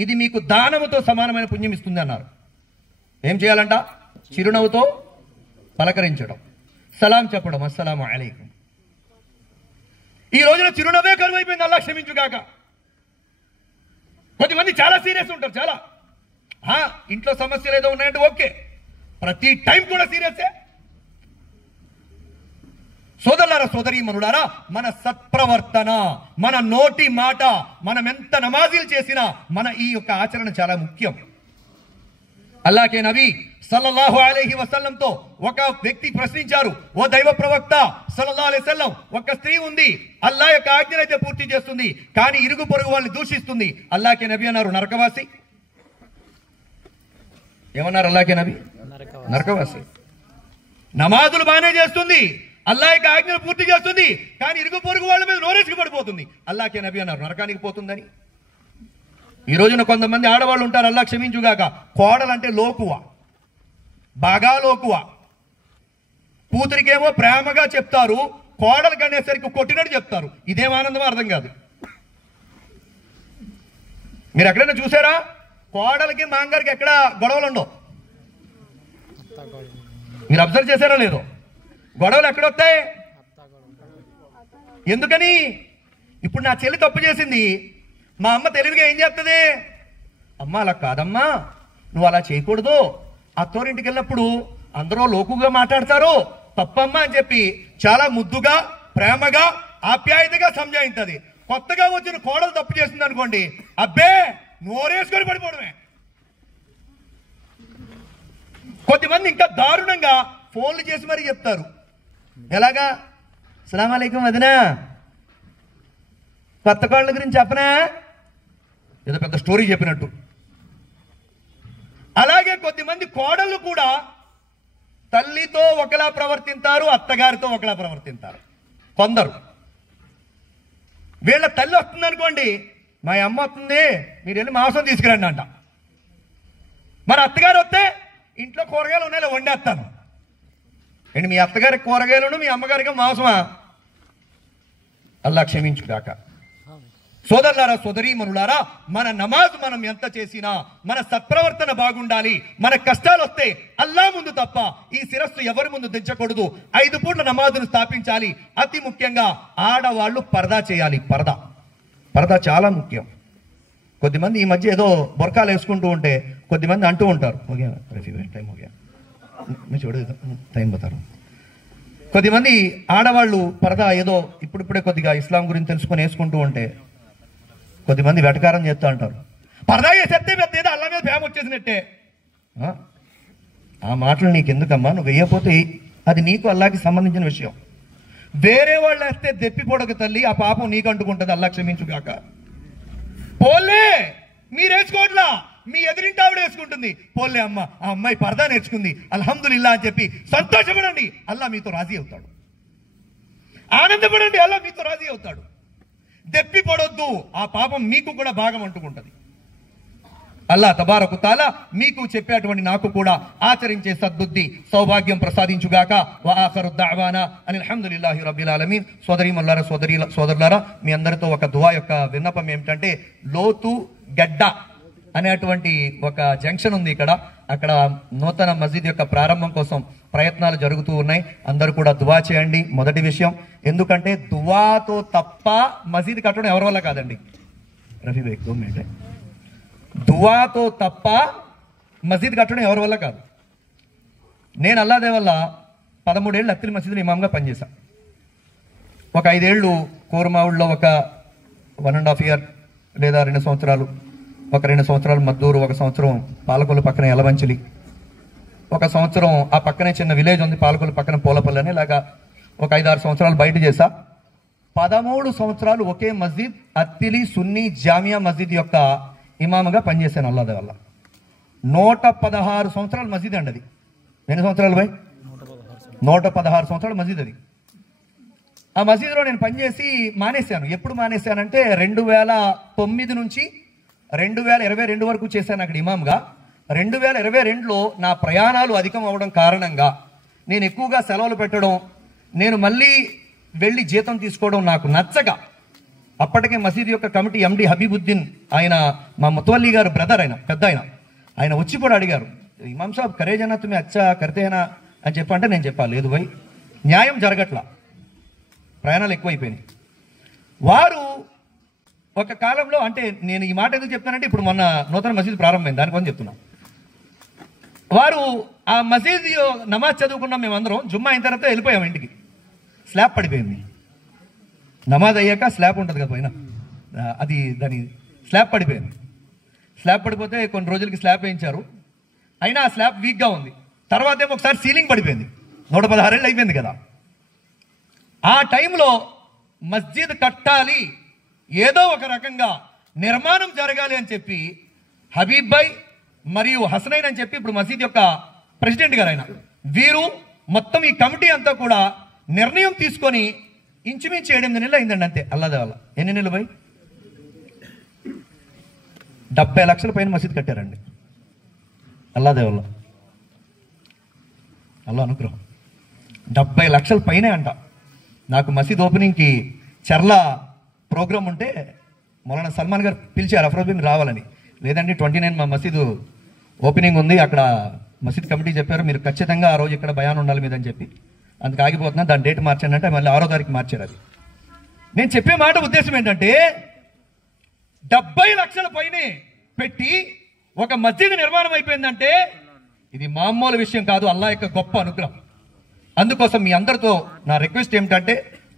ఇది మీకు దానముతో సమానమైన పుణ్యం ఇస్తుంది అన్నారు. ఏం చేయాలంట? చిరునవ్వుతో పలకరించడం, సలాం చెప్పడం, అస్సలాము అలైకుం. ఈ రోజున చిరునవ్వే కరువైపోయింది, అల్లాహ్ క్షమించుగాక. కొద్దిమంది చాలా సీరియస్ ఉంటారు, చాలా ఇంట్లో సమస్యలు ఏదో ఉన్నాయంటే ఓకే, ప్రతి టైం కూడా సీరియసే. సోదరులారా సోదరీమణులారా మన సత్ప్రవర్తన, మన నోటి మాట, మనం ఎంత నమాజీలు చేసినా మన ఈ యొక్క ఆచరణ చాలా ముఖ్యం. అల్లాహ్కే నబీ సల్లల్లాహు అలైహి వసల్లంతో ఒక వ్యక్తి ప్రశ్నించారు, ఓ దైవ ప్రవక్త సల్లల్లాహు అలైహి వసల్లం, ఒక స్త్రీ ఉంది అల్లాహ్ యొక్క ఆజ్ఞనైతే పూర్తి చేస్తుంది కానీ ఇరుగు పొరుగు వాళ్ళని దూషిస్తుంది. అల్లాహ్కే నబీ అన్నారు నరకవాసి. ఏమన్నారు అల్లాహ్కే నబీ? నరకవాసి. నమాజులు బాగానే చేస్తుంది, అల్లా యొక్క ఆజ్ఞలు పూర్తి చేస్తుంది, కానీ ఇరుగు పొరుగు వాళ్ళ మీద నోరేసుకు పడిపోతుంది. అల్లాకే నబి అన్నారు నరకానికి పోతుందని. ఈ రోజున కొంతమంది ఆడవాళ్ళు ఉంటారు, అల్లా క్షమించుగాక, కోడలంటే లోకువ, బాగా లోకువ. కూతురికేమో ప్రేమగా చెప్తారు, కోడలికి అనేసరికి కొట్టినట్టు చెప్తారు. ఇదేం ఆనందమో అర్థం కాదు. మీరు ఎక్కడైనా చూసారా? కోడలికి మాంగారికి ఎక్కడ గొడవలు ఉండవు. మీరు అబ్జర్వ్ చేశారా లేదో? గొడవలు ఎక్కడొస్తాయి? ఎందుకని? ఇప్పుడు నా చెల్లి తప్పు చేసింది, మా అమ్మ తెలివిగా ఏం చేస్తుంది? అమ్మ అలా కాదమ్మా, నువ్వు అలా చేయకూడదు, అత్తోరింటికి వెళ్ళినప్పుడు అందరూ లోకుగా మాట్లాడతారు, తప్పమ్మా అని చెప్పి చాలా ముద్దుగా, ప్రేమగా, ఆప్యాయతగా సంజాయిస్తుంది. కొత్తగా వచ్చిన కోడలు తప్పు చేస్తుంది అనుకోండి, అబ్బే నోరేసుకొని పడిపోవడమే. కొద్దిమంది ఇంకా దారుణంగా ఫోన్లు చేసి మరీ చెప్తారు. ఎలాగా? అస్సలాము అలైకుం వదినా, కొత్త కోడల గురించి చెప్పనా? ఏదో పెద్ద స్టోరీ చెప్పినట్టు. అలాగే కొద్దిమంది కోడళ్ళు కూడా తల్లితో ఒకలా ప్రవర్తింతారు, అత్తగారితో ఒకలా ప్రవర్తింతారు. కొందరు వీళ్ళ తల్లి వస్తుంది అనుకోండి, మా అమ్మ వస్తుంది, మీరు వెళ్ళి మాంసం తీసుకురండి అంట. మరి అత్తగారు వస్తే ఇంట్లో కూరగాయలు ఉన్నాయో వండేస్తాను. అండ్ మీ అత్తగారికి కూరగాయలను, మీ అమ్మగారికి మాంసమా? అల్లా క్షమించుగాక. సోదరులారా, సోదరీమణులారా, మన నమాజ్ మనం ఎంత చేసినా మన సత్ప్రవర్తన బాగుండాలి. మన కష్టాలు వస్తే అల్లా ముందు తప్ప ఈ శిరస్సు ఎవరి ముందు దించకూడదు. 5 పూట్ల నమాజును స్థాపించాలి. అతి ముఖ్యంగా ఆడవాళ్ళు పరదా చేయాలి. పరదా చాలా ముఖ్యం. కొద్దిమంది ఈ మధ్య ఏదో బొరకాలు వేసుకుంటూ ఉంటే కొద్దిమంది అంటూ ఉంటారు, టైం బతారు. కొద్దిమంది ఆడవాళ్ళు పరదా ఏదో ఇప్పుడిప్పుడే కొద్దిగా ఇస్లాం గురించి తెలుసుకొని వేసుకుంటూ ఉంటే కొద్దిమంది వెటకారం చేస్తూ అంటారు, పరదా వేసేస్తే పెద్ద ఏదో అల్లా మీద ప్రేమ వచ్చేసినట్టే. ఆ మాటలు నీకు ఎందుకమ్మా? నువ్వు వేయకపోతే అది నీకు అల్లాకి సంబంధించిన విషయం. వేరే వాళ్ళు వేస్తే దెప్పిపోడక తల్లి, ఆ పాపం నీకు అంటుకుంటుంది. అల్లా క్షమించుగాక. పోలే మీరు వేసుకోవట్లా, మీ ఎదురింటి ఆవిడ వేసుకుంటుంది. పోలే అమ్మ, ఆ అమ్మాయి పరదా నేర్చుకుంది, అల్హమ్దులిల్లా అని చెప్పి సంతోషపడండి. అల్లా మీతో రాజీ అవుతాడు. ఆనందపడండి, అల్లా మీతో రాజీ అవుతాడు. దెప్పి పడొద్దు, ఆ పాపం మీకు కూడా భాగం అంటుకుంటది. అల్లా తబారకు తాలా మీకు చెప్పేటువంటి నాకు కూడా ఆచరించే సద్బుద్ధి సౌభాగ్యం ప్రసాదించుగాక. వ ఆఖరు దఅవానా అనిల్ హమ్దులిల్లాహి రబ్బిల్ ఆలమీన్. సోదరీమణులారా, సోదరులారా, మీ అందరితో ఒక దువా యొక్క విన్నపం ఏమిటంటే, లోతు గడ్డ అనేటువంటి ఒక జంక్షన్ ఉంది ఇక్కడ. అక్కడ నూతన మస్జిద్ యొక్క ప్రారంభం కోసం ప్రయత్నాలు జరుగుతూ ఉన్నాయి. అందరూ కూడా దువా చేయండి. మొదటి విషయం, ఎందుకంటే దువాతో తప్ప మసీద్ కట్టడం ఎవరి వల్ల కాదండి. రఫీ భాయ్ గవర్నమెంట్ దువాతో తప్ప మసీద్ కట్టడం ఎవరి వల్ల కాదు. నేను అల్లాదే వల్ల 13 ఏళ్ళు అత్తిలి మసీదులో ఇమామ్గా పనిచేశాను. ఒక 5 ఏళ్ళు కోరమావుల్లో ఒక 1.5 ఇయర్ లేదా 2 సంవత్సరాలు, ఒక 2 సంవత్సరాలు మద్దూరు, ఒక సంవత్సరం పాలకొల్లు పక్కన ఎలవంచిలి, ఒక సంవత్సరం ఆ పక్కనే చిన్న విలేజ్ ఉంది పాలకొల్లు పక్కన పూలపల్లి అని, ఇలాగా ఒక 5-6 సంవత్సరాలు బయట చేశా. 13 సంవత్సరాలు ఒకే మస్జిద్ అత్తిలి సున్నీ జామియా మస్జిద్ యొక్క ఇమాముగా పనిచేశాను అల్లాదే వల్ల. 116 సంవత్సరాల మస్జిద్ అండి అది. ఎన్ని సంవత్సరాలు భయ్? 116 సంవత్సరాల మస్జిద్ అది. ఆ మసీదులో నేను పనిచేసి మానేశాను. ఎప్పుడు మానేశానంటే 2009 నుంచి 2022 వరకు చేశాను అక్కడ ఇమామ్గా. 2022లో నా ప్రయాణాలు అధికం అవడం కారణంగా, నేను ఎక్కువగా సెలవులు పెట్టడం, నేను మళ్ళీ వెళ్ళి జీతం తీసుకోవడం నాకు నచ్చక, అప్పటికే మసీదు యొక్క కమిటీ ఎండి హబీబుద్దీన్, ఆయన మా ముతవల్లి గారు బ్రదర్, ఆయన పెద్ద ఆయన వచ్చి కూడా అడిగారు, ఇమాం సాబ్ కరేజనా తుమ్మే అచ్చా కర్తేనా అని చెప్పంటే నేను చెప్పాలి, లేదు భయ్ న్యాయం జరగట్లా, ప్రయాణాలు ఎక్కువైపోయినాయి. వారు ఒక కాలంలో, అంటే నేను ఈ మాట ఎందుకు చెప్తానంటే ఇప్పుడు మొన్న నూతన మసీదు ప్రారంభమైంది దానికోసం చెప్తున్నా. వారు ఆ మసీదు నమాజ్ చదువుకున్నాం మేమందరం. జుమ్మా అయిన తర్వాత వెళ్ళిపోయాం ఇంటికి. స్లాబ్ పడిపోయింది. నమాజ్ అయ్యాక స్లాబ్ ఉంటుంది కదా పైన, అది దాని స్లాబ్ పడిపోయింది. స్లాబ్ పడిపోతే కొన్ని రోజులకి స్లాబ్ వేయించారు. అయినా ఆ స్లాబ్ వీక్గా ఉంది. తర్వాత ఏమో ఒకసారి సీలింగ్ పడిపోయింది. 116 ఏళ్ళు అయిపోయింది కదా. ఆ టైంలో మస్జిద్ కట్టాలి, ఏదో ఒక రకంగా నిర్మాణం జరగాలి అని చెప్పి హబీబ్ భాయ్ మరియు హసనైన్ అని చెప్పి ఇప్పుడు మసీద్ యొక్క ప్రెసిడెంట్ గారు ఆయన, వీరు మొత్తం ఈ కమిటీ అంతా కూడా నిర్ణయం తీసుకొని ఇంచుమించు 8 నెలలు అయిందండి అంతే. అల్లాదే వల్ల ఎన్ని నెలలు పోయి 70 లక్షల పైన మసీద్ కట్టారండి. అల్లాదే వల్ల అల్లా అనుగ్రహం 70 లక్షల పైనే అంట. నాకు మసీద్ ఓపెనింగ్కి చర్ల ప్రోగ్రామ్ ఉంటే మౌలానా సల్మాన్ గారు పిలిచారు అఫ్రోజ్ మీరు రావాలని. లేదండి 29 మా మసీదు ఓపెనింగ్ ఉంది, అక్కడ మసీద్ కమిటీ చెప్పారు మీరు ఖచ్చితంగా ఆ రోజు ఇక్కడ బయాన్ ఉండాలి మీదని చెప్పి అందుకు ఆగిపోతున్నా, దాని డేట్ మార్చండి అంటే మళ్ళీ 6వ తారీఖు మార్చారు. అది నేను చెప్పే మాట ఉద్దేశం ఏంటంటే 70 లక్షల పైనే పెట్టి ఒక మసీదు నిర్మాణం అయిపోయిందంటే ఇది మామూలు విషయం కాదు, అల్లాహ్ యొక్క గొప్ప అనుగ్రహం. అందుకోసం మీ అందరితో నా రిక్వెస్ట్ ఏమిటంటే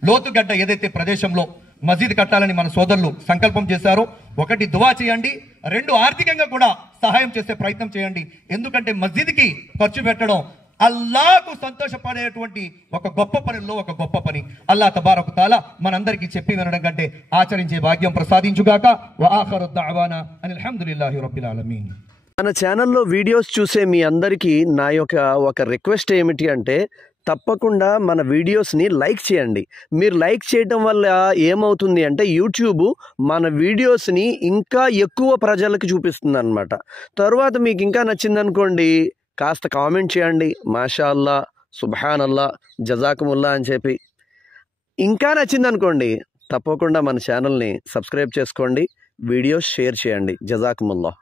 లోతుగడ్డ ఏదైతే ప్రదేశంలో మసీద్ కట్టాలని మన సోదరులు సంకల్పం చేశారో, 1 దువా చేయండి, 2 ఆర్థికంగా కూడా సహాయం చేసే ప్రయత్నం చేయండి. ఎందుకంటే మసీద్కి ఖర్చు పెట్టడం అల్లాహకు సంతోషపడేటువంటి ఒక గొప్ప పనిలో ఒక గొప్ప పని. అల్లాహ్ తబారక తఆలా మనందరికీ చెప్పి వినడం కంటే ఆచరించే భాగ్యం ప్రసాదించుగాక. వ ఆఖిరు దఅవానా అనిల్ హమ్దులిల్లాహి రబ్బిల్ ఆలమీన్. మన ఛానల్లో వీడియోస్ చూసే మీ అందరికీ నా యొక్క ఒక రిక్వెస్ట్ ఏమిటి అంటే తప్పకుండా మన వీడియోస్ని లైక్ చేయండి. మీరు లైక్ చేయడం వల్ల ఏమవుతుంది అంటే యూట్యూబ్ మన వీడియోస్ని ఇంకా ఎక్కువ ప్రజలకు చూపిస్తుంది అన్నమాట. తర్వాత మీకు ఇంకా నచ్చిందనుకోండి కాస్త కామెంట్ చేయండి, మాషా అల్లా, సుబ్హానల్లా, జజాకుముల్లా అని చెప్పి. ఇంకా నచ్చిందనుకోండి తప్పకుండా మన ఛానల్ని సబ్స్క్రైబ్ చేసుకోండి, వీడియోస్ షేర్ చేయండి. జజాకుముల్లా.